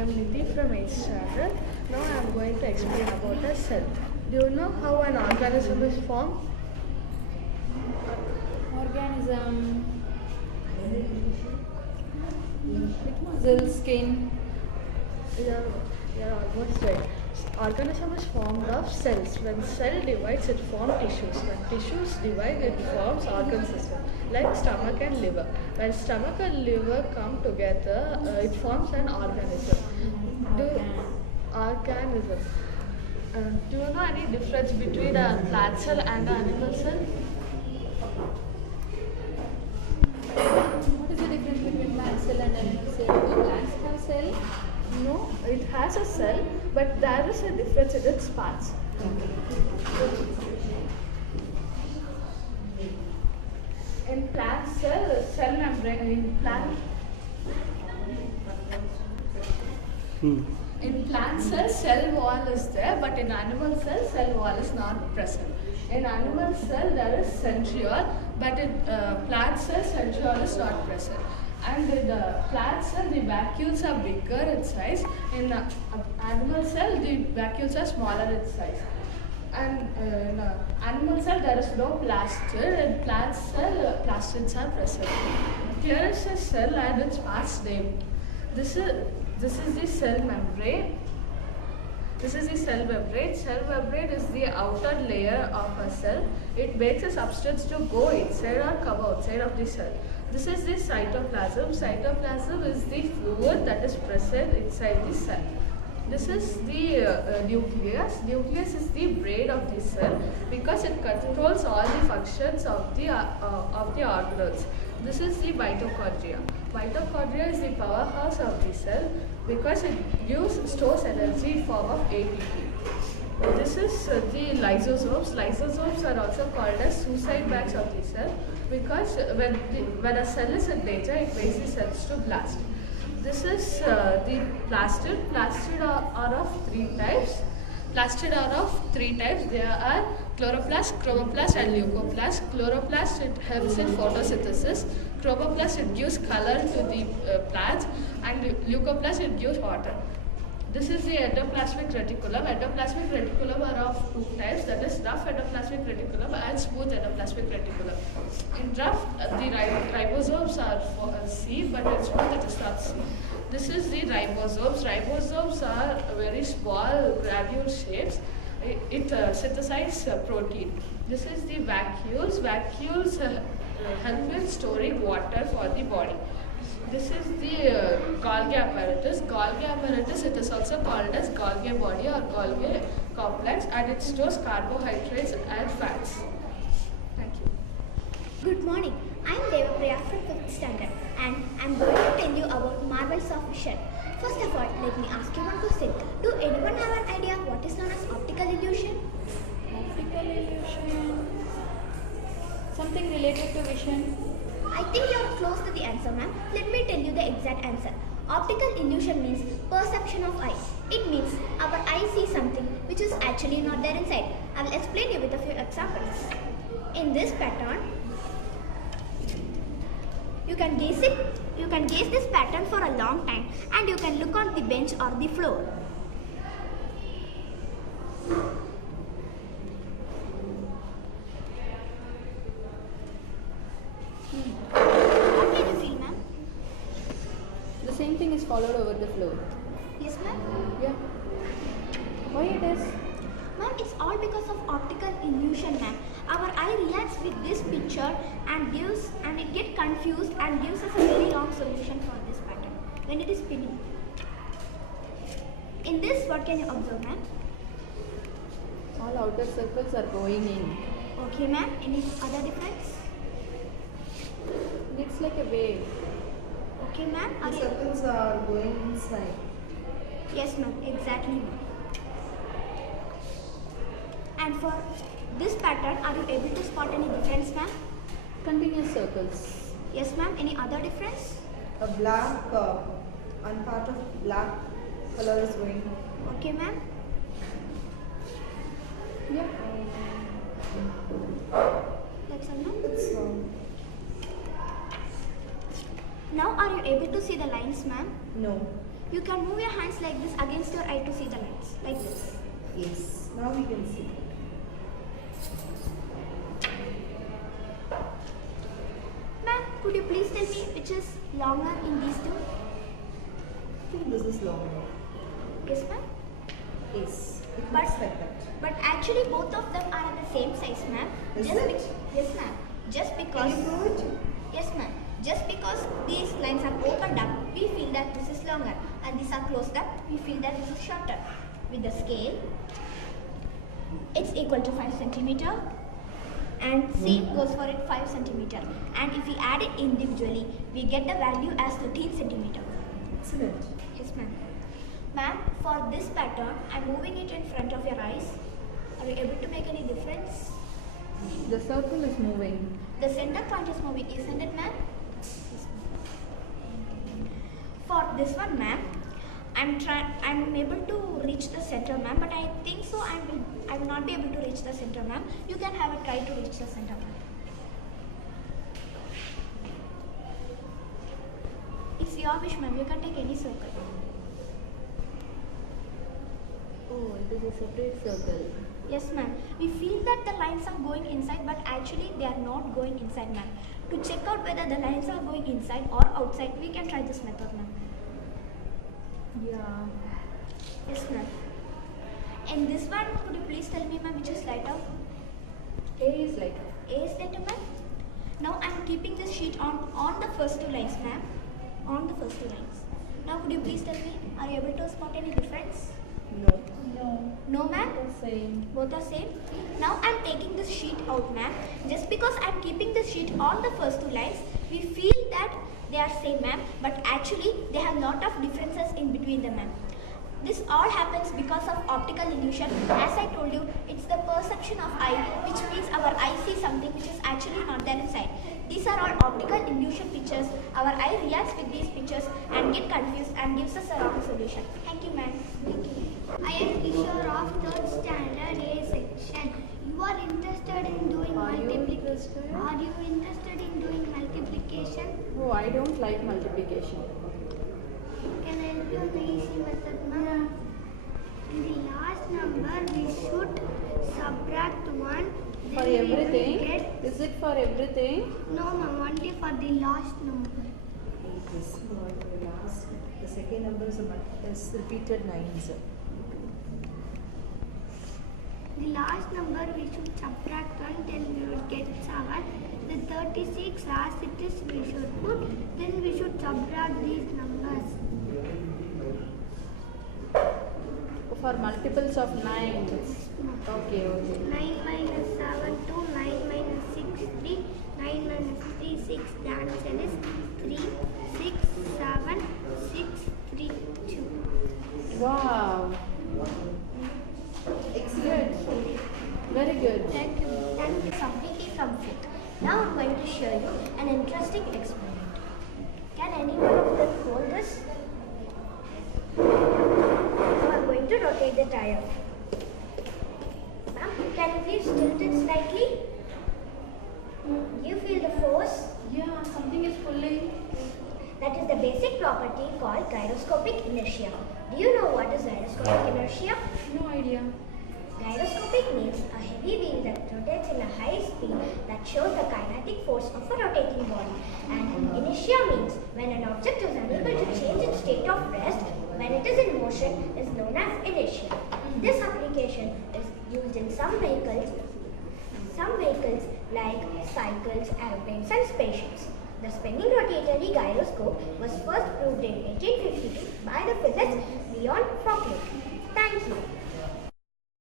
am Nidhi from 8th standard. Now I am going to explain about a cell. Do you know how an organism is formed? Organism, muscle, skin. You're almost right. Organism is formed of cells. When cell divides, it forms tissues. When tissues divide, it forms organ system, like stomach and liver. When stomach and liver come together, it forms an organism. Organism. Do you know any difference between a plant cell and an animal cell? What is the difference between plant cell and animal cell? Do plants have cell? No, it has a cell, but there is a difference in its parts. In plant cell membrane, in plant cell wall is there, but in animal cell wall is not present. In animal cell, there is centriole, but in plant cell, centriole is not present. And in the plant cell, the vacuoles are bigger in size. In animal cell, the vacuoles are smaller in size. And in animal cell, there is no plaster. In plant cell, plastids are present. Here is a cell and its parts named. This is the cell membrane. This is the cell membrane. Cell membrane is the outer layer of a cell. It makes a substance to go inside or come outside of the cell. This is the cytoplasm. Cytoplasm is the fluid that is present inside the cell. This is the nucleus. Nucleus is the brain of the cell because it controls all the functions of the organelles. This is the mitochondria. Mitochondria is the powerhouse of the cell because it stores energy in form of ATP. This is the lysosomes. Lysosomes are also called as suicide bags of the cell because when a cell is in danger, it makes the cells to blast. This is the plastid. Plastid are of three types. Plastid are of three types. There are chloroplast, chromoplast and leucoplast. Chloroplast, it helps in photosynthesis. Chromoplast, it gives color to the plants, and leucoplast, it gives water. This is the endoplasmic reticulum. Endoplasmic reticulum are of two types, that is rough endoplasmic reticulum and smooth endoplasmic reticulum. In rough, the ribosomes are C, but in smooth it is not C. This is the ribosomes. Ribosomes are very small granule shapes. It synthesizes protein. This is the vacuoles. Vacuoles help in storing water for the body. This is the Golgi apparatus. Golgi apparatus, it is also called as Golgi body or Golgi complex, and it stores carbohydrates and fats. Thank you. Good morning. I am Devapriya from 5th standard and I am going to tell you about marvels of vision. First of all, let me ask you one question. Do anyone have an idea what is known as optical illusion? Optical illusion. Something related to vision. I think you are close to the answer, ma'am. Let me tell you the exact answer. Optical illusion means perception of eye. It means our eye sees something which is actually not there inside. I will explain you with a few examples. In this pattern, you can gaze this pattern for a long time and you can look on the bench or the floor. What can you feel, ma'am? The same thing is followed over the floor. Yes, ma'am? Yeah. Why it is? Ma'am, it's all because of optical illusion, ma'am. Our eye reacts with this picture and it gets confused and gives us a very long solution for this pattern when it is spinning. In this, what can you observe, ma'am? All outer circles are going in. Okay, ma'am. Any other difference? It's like a wave. Okay, ma'am. The circles are going inside. Yes, ma'am. Exactly, ma'am. And for this pattern, are you able to spot any difference, ma'am? Continuous circles. Yes, ma'am. Any other difference? A black, one part of black color is going. Okay, ma'am. Yeah. That's all, ma'am. It's Now, are you able to see the lines, ma'am? no. You can move your hands like this against your eye to see the lines, like this. Yes. Now we can see. Ma'am, could you please tell me which is longer in these two? I think this is longer. Yes, ma'am. Yes. It But- looks like that. But actually both of them are the same size, ma'am. Is Just it? yes, ma'am. Just Can because you prove it? yes, ma'am. Just because these lines are opened up, we feel that this is longer, and these are closed up, we feel that this is shorter. With the scale, it's equal to 5 centimeter, and C goes for it 5 centimeter. And if we add it individually, we get the value as 13 centimeter. Excellent. Yes, ma'am. Ma'am, for this pattern, I'm moving it in front of your eyes. Are you able to make any difference? The circle is moving. The center point is moving, isn't it, ma'am? For this one, ma'am, I'm able to reach the center, ma'am, but I think so I will not be able to reach the center, ma'am. You can have a try to reach the center, ma'am. It's your wish, ma'am. You can take any circle. Oh, it is a separate circle. Yes, ma'am. We feel that the lines are going inside, but actually they are not going inside, ma'am. To check out whether the lines are going inside or outside, we can try this method, ma'am. Yeah. Yes, ma'am. And this one, could you please tell me, ma'am, which is lighter? A is lighter. A is lighter, ma'am. Now I'm keeping this sheet on the first two lines, ma'am. On the first two lines. Now could you please tell me, are you able to spot any difference? No. No. No, ma'am. The same. Both are same. Now I'm taking this sheet out, ma'am. Just because I'm keeping this sheet on the first two lines, we feel that they are same, ma'am. But actually, they have lot of differences in between them, ma'am. This all happens because of optical illusion. As I told you, it's the perception of eye, which means our eye sees something which is actually not there inside. These are all optical illusion pictures. Our eye reacts with these pictures and get confused and gives us a wrong solution. Thank you, ma'am. Thank you. I am Kishore of 3rd standard A section. You are interested in doing Are you multiplication? interested? Are you interested in doing multiplication? Oh, I don't like multiplication. Can I help you in the easy method, ma'am? In the last number, we should subtract 1. For then we will everything? get- Is it for everything? No, ma'am, only for the last number. It is for the last. The second number is repeated 9s. The last number we should subtract 1, then we will get 7. The 36 as it is we should put, then we should subtract these numbers. For multiples of 9. Okay, okay. 9 minus 7, 2, 9 minus 6, 3, 9 minus 3, 6. The answer is 3, 6, 7, 6, 3, 2. Wow. Excellent. Very good. Thank you. Thank you completely from fifth. Now I'm going to show you an interesting experiment. Can any one of them hold this? Now I'm going to rotate the tire. Ma'am, can you please tilt it slightly? You feel the force? Yeah, something is pulling. That is the basic property called gyroscopic inertia. Do you know what is gyroscopic inertia? No idea. Gyroscopic means a heavy wheel that rotates in a high speed that shows the kinetic force of a rotating body. And inertia means when an object is unable to change its state of rest when it is in motion is known as inertia. This application is used in some vehicles like cycles, aeroplanes and spaceships. The spinning rotatory gyroscope was first proved in 1852 by the physicist Leon Foucault. Thank you.